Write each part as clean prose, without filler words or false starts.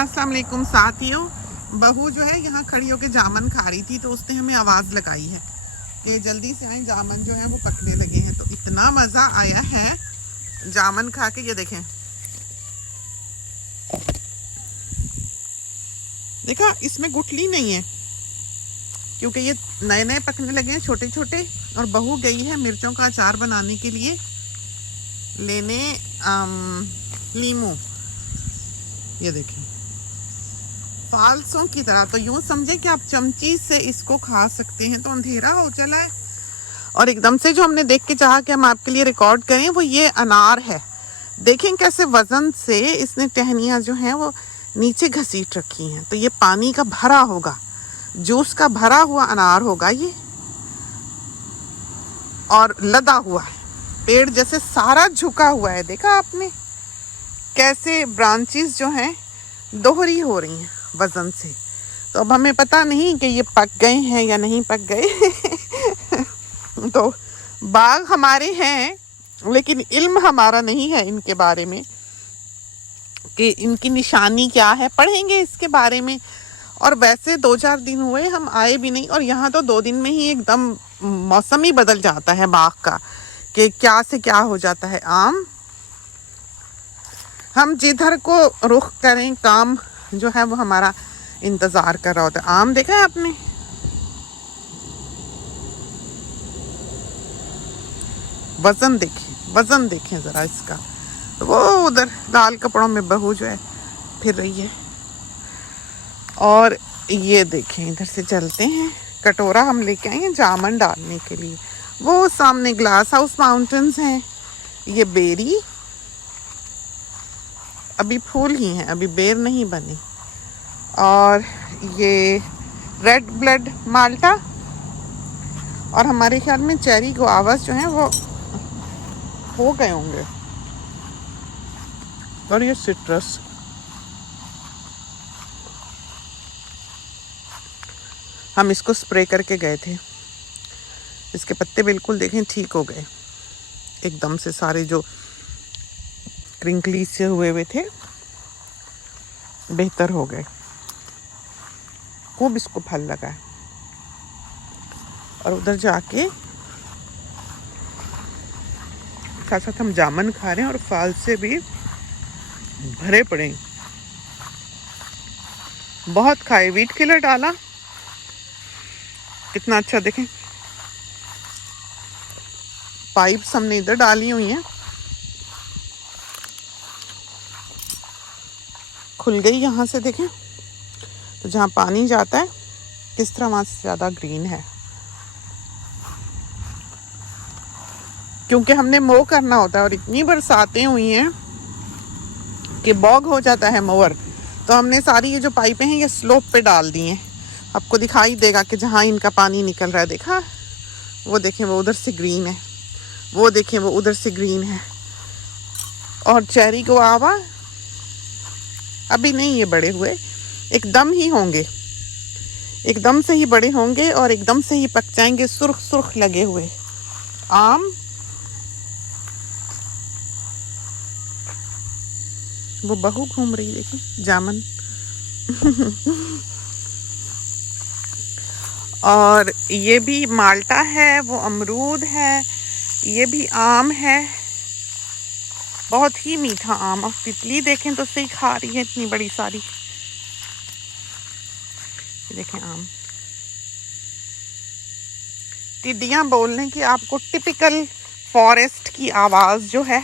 अस्सलाम वालेकुम साथियों, बहू जो है यहाँ खड़ी होकर जामन खा रही थी तो उसने हमें आवाज़ लगाई है कि जल्दी से आए, जामन जो है वो पकने लगे हैं। तो इतना मज़ा आया है जामन खा के। ये देखें, देखा इसमें गुठली नहीं है क्योंकि ये नए नए पकने लगे हैं, छोटे छोटे। और बहू गई है मिर्चों का अचार बनाने के लिए लेने लीमू। ये देखें, फालसों की तरह। तो यूं समझे कि आप चमची से इसको खा सकते हैं। तो अंधेरा हो चला है और एकदम से जो हमने देख के चाहा कि हम आपके लिए रिकॉर्ड करें वो ये अनार है। देखें कैसे वजन से इसने टहनियाँ जो हैं वो नीचे घसीट रखी हैं। तो ये पानी का भरा होगा, जूस का भरा हुआ अनार होगा ये, और लदा हुआ है, पेड़ जैसे सारा झुका हुआ है। देखा आपने कैसे ब्रांचेस जो हैं दोहरी हो रही हैं वजन से। तो अब हमें पता नहीं कि ये पक गए हैं या नहीं पक गए तो बाग हमारे हैं लेकिन इल्म हमारा नहीं है इनके बारे में कि इनकी निशानी क्या है। पढ़ेंगे इसके बारे में। और वैसे 2-4 दिन हुए हम आए भी नहीं, और यहाँ तो 2 दिन में ही एकदम मौसम ही बदल जाता है बाग का कि क्या से क्या हो जाता है। आम, हम जिधर को रुख करें काम जो है वो हमारा इंतज़ार कर रहा होता है। आम देखा है आपने, वज़न देखें ज़रा इसका। तो वो उधर लाल कपड़ों में बहू जो है फिर रही है। और ये देखें, इधर से चलते हैं, कटोरा हम लेके आए हैं जामन डालने के लिए। वो सामने ग्लास हाउस माउंटेन्स हैं। ये बेरी अभी फूल ही हैं, अभी बेर नहीं बने। और ये रेड ब्लड माल्टा, और हमारे ख्याल में चेरी गुआवास जो हैं वो हो गए होंगे। और ये सिट्रस, हम इसको स्प्रे करके गए थे। इसके पत्ते बिल्कुल देखें ठीक हो गए एकदम से, सारे जो क्रिंकली से हुए थे बेहतर हो गए। खूब इसको फल लगा है। और उधर जाके साथ साथ हम जामन खा रहे हैं और फल से भी भरे पड़े हैं। बहुत खाए, वीट किलर डाला, कितना अच्छा। देखें पाइप्स हमने इधर डाली हुई हैं, खुल गई यहाँ से। देखें तो जहाँ पानी जाता है किस तरह वहाँ से ज़्यादा ग्रीन है, क्योंकि हमने मो करना होता है। और इतनी बरसातें हुई हैं कि बॉग हो जाता है मोवर। तो हमने सारी ये जो पाइपें हैं ये स्लोप पे डाल दी हैं। आपको दिखाई देगा कि जहाँ इनका पानी निकल रहा है। देखा, वो देखें वो उधर से ग्रीन है, वो देखें वो उधर से ग्रीन है। और चेरी गुआवा अभी नहीं ये बड़े हुए, एकदम ही होंगे, एकदम से ही बड़े होंगे और एकदम से ही पक जाएंगे। सुर्ख सुर्ख लगे हुए आम, वो बहू घूम रही देखिए जामन और ये भी माल्टा है, वो अमरूद है, ये भी आम है, बहुत ही मीठा आम। और तितली देखें तो सही खा रही है इतनी बड़ी सारी। देखें आम, टिड्डियाँ बोलने की आपको टिपिकल फॉरेस्ट की आवाज़ जो है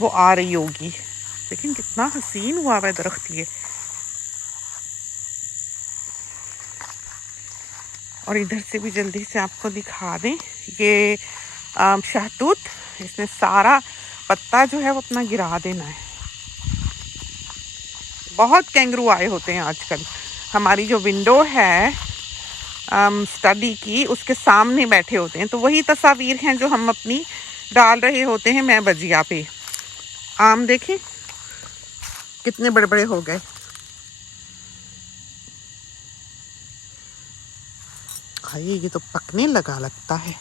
वो आ रही होगी। लेकिन कितना हसीन हुआ है दरख्त ये। और इधर से भी जल्दी से आपको दिखा दें, ये शहतूत, इसने सारा पत्ता जो है वो अपना गिरा देना है। बहुत कैंगरू आए होते हैं आजकल। हमारी जो विंडो है स्टडी की, उसके सामने बैठे होते हैं। तो वही तस्वीर हैं जो हम अपनी डाल रहे होते हैं मैं बजिया पे। आम देखें कितने बड़े बड़े हो गए। खाइए, ये तो पकने लगा लगता है।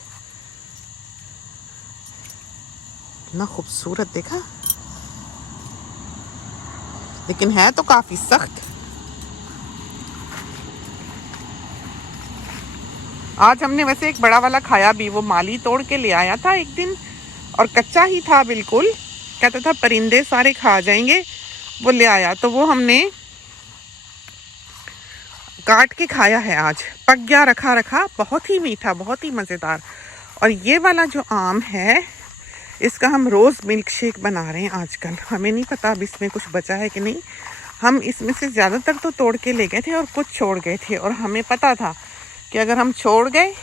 कितना खूबसूरत, देखा, लेकिन है तो काफी सख्त। आज हमने वैसे एक बड़ा वाला खाया भी, वो माली तोड़ के ले आया था एक दिन और कच्चा ही था बिल्कुल, कहता था परिंदे सारे खा जाएंगे, वो ले आया तो वो हमने काट के खाया है। आज पक गया, रखा रखा, बहुत ही मीठा, बहुत ही मज़ेदार। और ये वाला जो आम है इसका हम रोज़ मिल्क शेक बना रहे हैं आजकल। हमें नहीं पता अब इसमें कुछ बचा है कि नहीं। हम इसमें से ज़्यादातर तो तोड़ के ले गए थे और कुछ छोड़ गए थे, और हमें पता था कि अगर हम छोड़ गए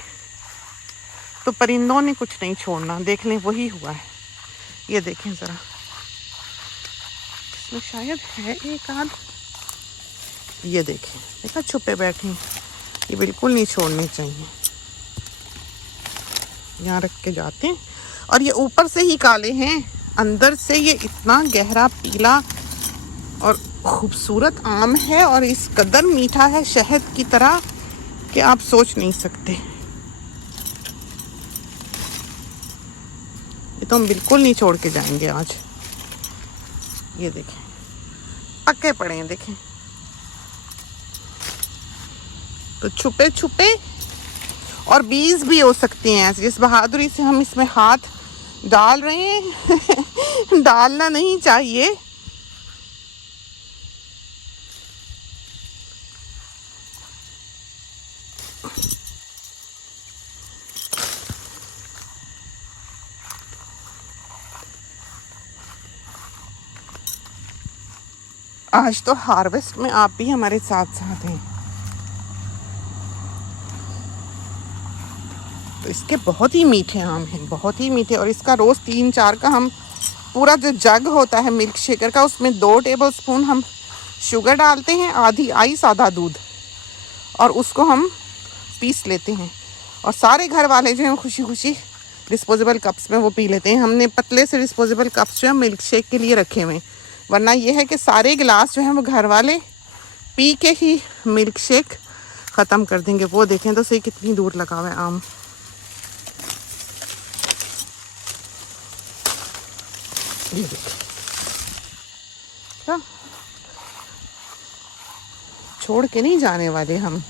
तो परिंदों ने कुछ नहीं छोड़ना। देख लें वही हुआ है। ये देखें ज़रा, इसमें शायद है एक आध, ये देखें, देखा छुपे बैठे, ये बिल्कुल नहीं छोड़ने चाहिए। यहाँ रख के जाते हैं। और ये ऊपर से ही काले हैं, अंदर से ये इतना गहरा पीला और खूबसूरत आम है और इस कदर मीठा है शहद की तरह कि आप सोच नहीं सकते। ये तो हम बिल्कुल नहीं छोड़ के जाएंगे आज। ये देखें पक्के पड़े हैं, देखें तो छुपे छुपे, और बीज भी हो सकते हैं। जिस बहादुरी से हम इसमें हाथ डाल रहे हैं डालना नहीं चाहिए। आज तो हार्वेस्ट में आप भी हमारे साथ साथ हैं। तो इसके बहुत ही मीठे आम हैं, बहुत ही मीठे। और इसका रोज़ 3-4 का हम पूरा जो जग होता है मिल्क शेकर का, उसमें 2 टेबल स्पून हम शुगर डालते हैं, आधी आइस आधा दूध, और उसको हम पीस लेते हैं। और सारे घर वाले जो हैं खुशी खुशी डिस्पोजेबल कप्स में वो पी लेते हैं। हमने पतले से डिस्पोजेबल कप्स जो है मिल्क शेक के लिए रखे हुए हैं, वरना ये है कि सारे गिलास जो हैं वो घर वाले पी के ही मिल्क शेक ख़त्म कर देंगे। वो देखें तो सही कितनी दूर लगा हुआ है आम। ये देखें, क्या छोड़ के नहीं जाने वाले हम।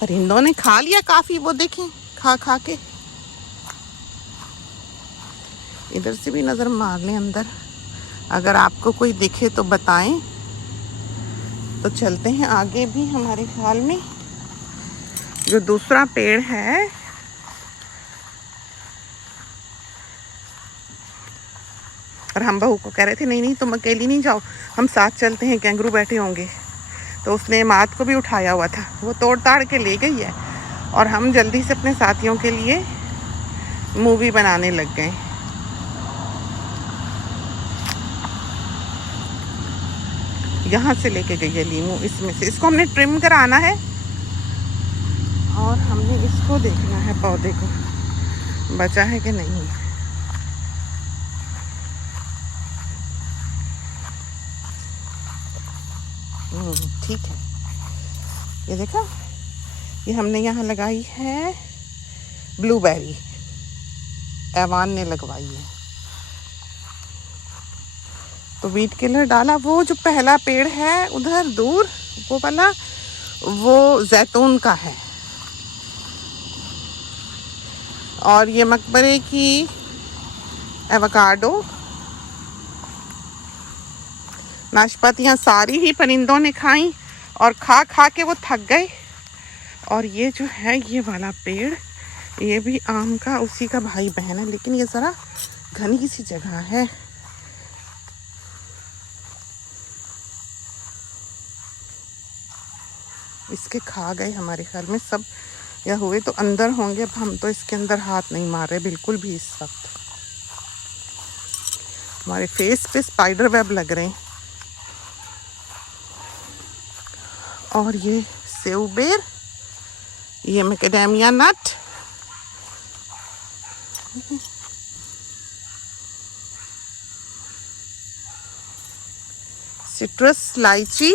परिंदों ने खा लिया काफ़ी, वो देखें खा खा के। इधर से भी नज़र मार लें अंदर, अगर आपको कोई दिखे तो बताएं। तो चलते हैं आगे भी। हमारे ख्याल में जो दूसरा पेड़ है, और हम बहू को कह रहे थे नहीं नहीं तुम अकेली नहीं जाओ, हम साथ चलते हैं, कैंगरू बैठे होंगे। तो उसने मात को भी उठाया हुआ था, वो तोड़ ताड़ के ले गई है, और हम जल्दी से अपने साथियों के लिए मूवी बनाने लग गए। यहाँ से लेके गई है लीमू, इसमें से इसको हमने ट्रिम कराना है, और हमने इसको देखना है पौधे को बचा है कि नहीं। ठीक है, ये देखा, ये हमने यहाँ लगाई है ब्लूबेरी, ऐवान ने लगवाई है। तो वीट किलर डाला। वो जो पहला पेड़ है उधर दूर, वो वाला, वो जैतून का है। और ये मकबरे की एवोकाडो, नाशपातियाँ सारी ही परिंदों ने खाई, और खा खा के वो थक गए। और ये जो है ये वाला पेड़, ये भी आम का उसी का भाई बहन है, लेकिन ये ज़रा घनी सी जगह है। इसके खा गए हमारे ख्याल में सब, या हुए तो अंदर होंगे। अब हम तो इसके अंदर हाथ नहीं मार रहे बिल्कुल भी इस वक्त। हमारे फेस पे स्पाइडर वेब लग रहे हैं। और ये सेव बेर, ये मैकेडेमिया नट, सिट्रस लाइची,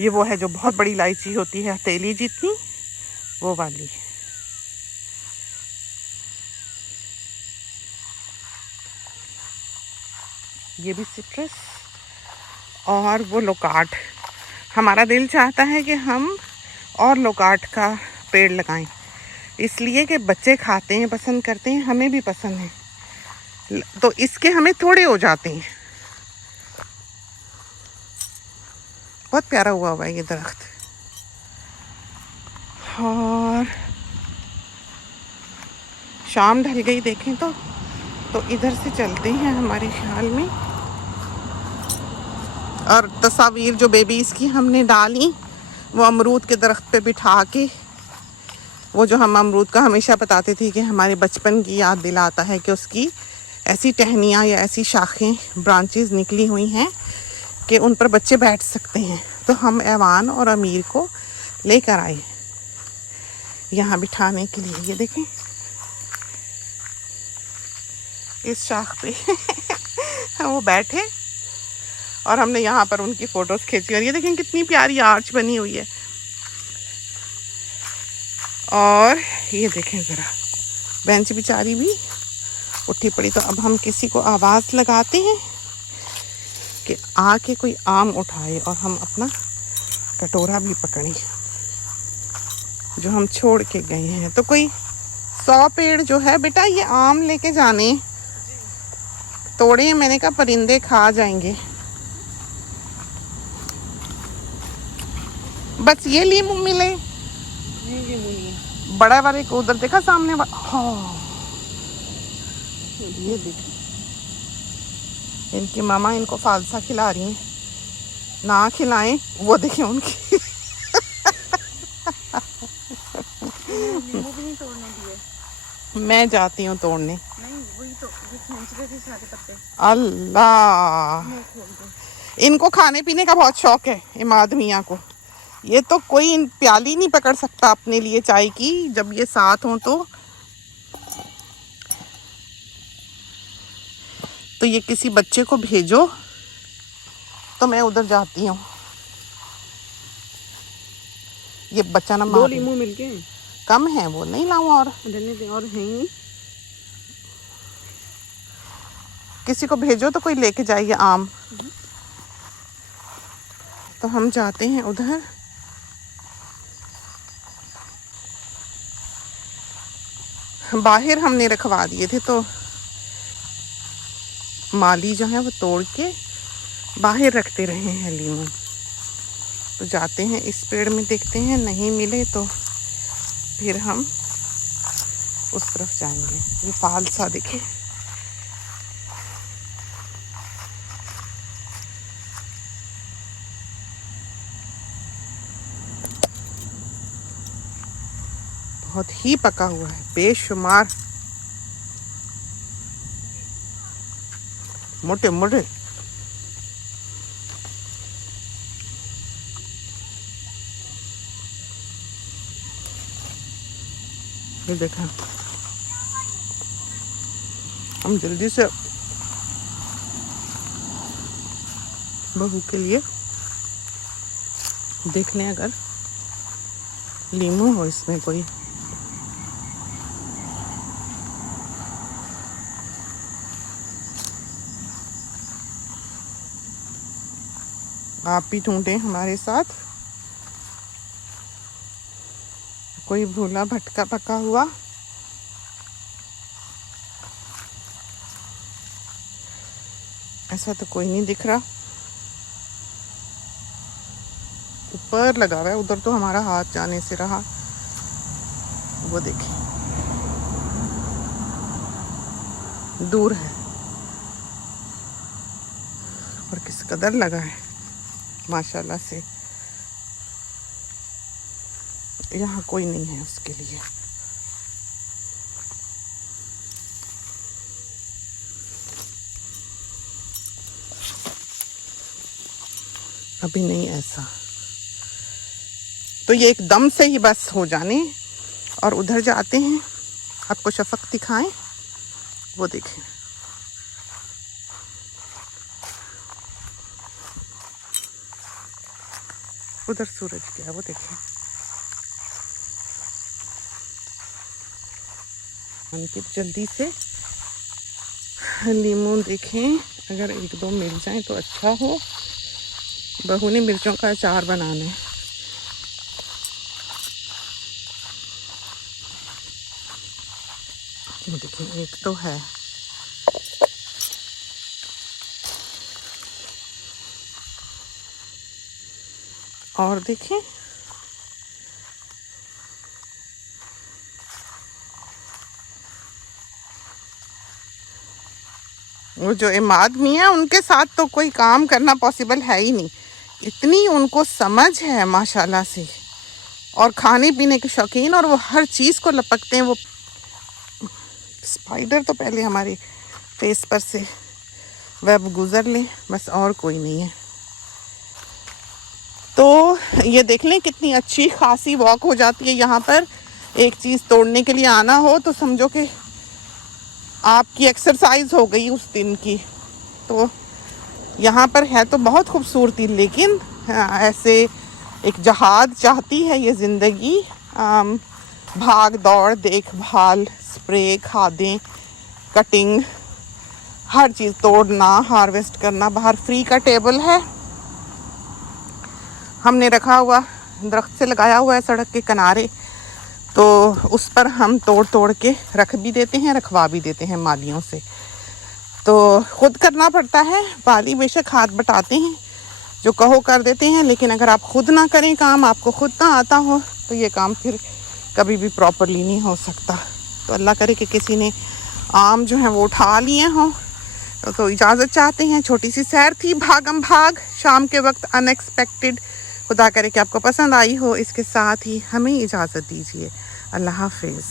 ये वो है जो बहुत बड़ी इलायची होती है, हथेली जितनी, वो वाली। ये भी सिट्रस, और वो लोकाट। हमारा दिल चाहता है कि हम और लोकाट का पेड़ लगाएं, इसलिए कि बच्चे खाते हैं, पसंद करते हैं, हमें भी पसंद है, तो इसके हमें थोड़े हो जाते हैं। बहुत प्यारा हुआ है ये दरख्त। और शाम ढल गई देखें तो इधर से चलते हैं हमारे ख्याल में। और तस्वीर जो बेबीज़ की हमने डाली वो अमरूद के दरख्त पे बिठा के, वो जो हम अमरूद का हमेशा बताते थे कि हमारे बचपन की याद दिलाता है कि उसकी ऐसी टहनियाँ या ऐसी शाखें, ब्रांचेस निकली हुई हैं कि उन पर बच्चे बैठ सकते हैं। तो हम ऐवान और अमीर को लेकर आए यहाँ बिठाने के लिए। ये देखें इस शाख पे वो बैठे और हमने यहाँ पर उनकी फ़ोटोज़ खींची। और ये देखें कितनी प्यारी आर्च बनी हुई है। और ये देखें ज़रा, बेंच बेचारी भी उठी पड़ी। तो अब हम किसी को आवाज़ लगाते हैं कि आके कोई आम उठाए और हम अपना कटोरा भी पकड़ें जो हम छोड़ के गए हैं। तो कोई 100 पेड़ जो है बेटा ये आम लेके जाने, तोड़े। मैंने कहा परिंदे खा जाएंगे। बस ये लीमू मिले, बड़ा वाले को उधर देखा सामने हाँ, ये देखिए इनकी मामा इनको फालसा खिला रही हैं, ना खिलाएं। वो देखिए उनकी मैं जाती हूँ तोड़ने। नहीं, वही तो ये खींच रहे थे सारे पत्ते। अल्लाह, इनको खाने पीने का बहुत शौक है इमाद मियाँ को। ये तो कोई प्याली नहीं पकड़ सकता अपने लिए चाय की जब ये साथ हों। तो ये किसी बच्चे को भेजो तो मैं उधर जाती हूँ। ये बच्चा ना 2 लीमू मिलके कम है, वो नहीं लाऊं और हैं। किसी को भेजो तो कोई लेके जाइए आम। तो हम जाते हैं उधर। बाहर हमने रखवा दिए थे तो माली जो है वो तोड़ के बाहर रखते रहे हैं लीमू। तो जाते हैं इस पेड़ में, देखते हैं, नहीं मिले तो फिर हम उस तरफ जाएंगे। ये फालसा देखें, बहुत ही पका हुआ है, बेशुमार मोटे मोटे। ये देखा, हम जल्दी से बहू के लिए देख लें अगर लीमू हो इसमें कोई। आप भी ढूंढें हमारे साथ कोई भूला भटका पका हुआ। ऐसा तो कोई नहीं दिख रहा। ऊपर लगा हुआ है, उधर तो हमारा हाथ जाने से रहा। वो देखिए दूर है और किस कदर लगा है माशाल्लाह से। यहाँ कोई नहीं है उसके लिए। अभी नहीं ऐसा। तो ये एकदम से ही बस हो जाने। और उधर जाते हैं, आपको शफक दिखाएं, वो देखें। उधर सूरज गया, वो देखें। उनकी जल्दी से लीमू देखें, अगर 1-2 मिल जाए तो अच्छा हो। बहू ने मिर्चों का अचार बनाना है। ये देखिए एक तो है, और देखिए वो जो इमाद मियाँ, उनके साथ तो कोई काम करना पॉसिबल है ही नहीं, इतनी उनको समझ है माशाल्लाह से, और खाने पीने के शौकीन, और वो हर चीज़ को लपकते हैं। वो स्पाइडर तो पहले हमारे फेस पर से वेब गुजर ले बस, और कोई नहीं है। तो ये देख लें कितनी अच्छी खासी वॉक हो जाती है यहाँ पर। एक चीज़ तोड़ने के लिए आना हो तो समझो कि आपकी एक्सरसाइज हो गई उस दिन की। तो यहाँ पर है तो बहुत खूबसूरती, लेकिन ऐसे एक जहाद चाहती है ये ज़िंदगी, भाग दौड़, देखभाल, स्प्रे, खादें, कटिंग, हर चीज़ तोड़ना, हार्वेस्ट करना। बाहर फ्री का टेबल है, हमने रखा हुआ, दरख्त से लगाया हुआ है सड़क के किनारे, तो उस पर हम तोड़ तोड़ के रख भी देते हैं, रखवा भी देते हैं मालियों से। तो खुद करना पड़ता है, माली बेशक हाथ बटाते हैं, जो कहो कर देते हैं, लेकिन अगर आप खुद ना करें काम, आपको खुद ना आता हो, तो ये काम फिर कभी भी प्रॉपरली नहीं हो सकता। तो अल्लाह करे कि किसी ने आम जो हैं वो उठा लिए हों। तो इजाज़त चाहते हैं, छोटी सी सैर थी, भागम भाग शाम के वक्त, अनएक्सपेक्टेड। खुदा करे कि आपको पसंद आई हो। इसके साथ ही हमें इजाज़त दीजिए। अल्लाह हाफिज़।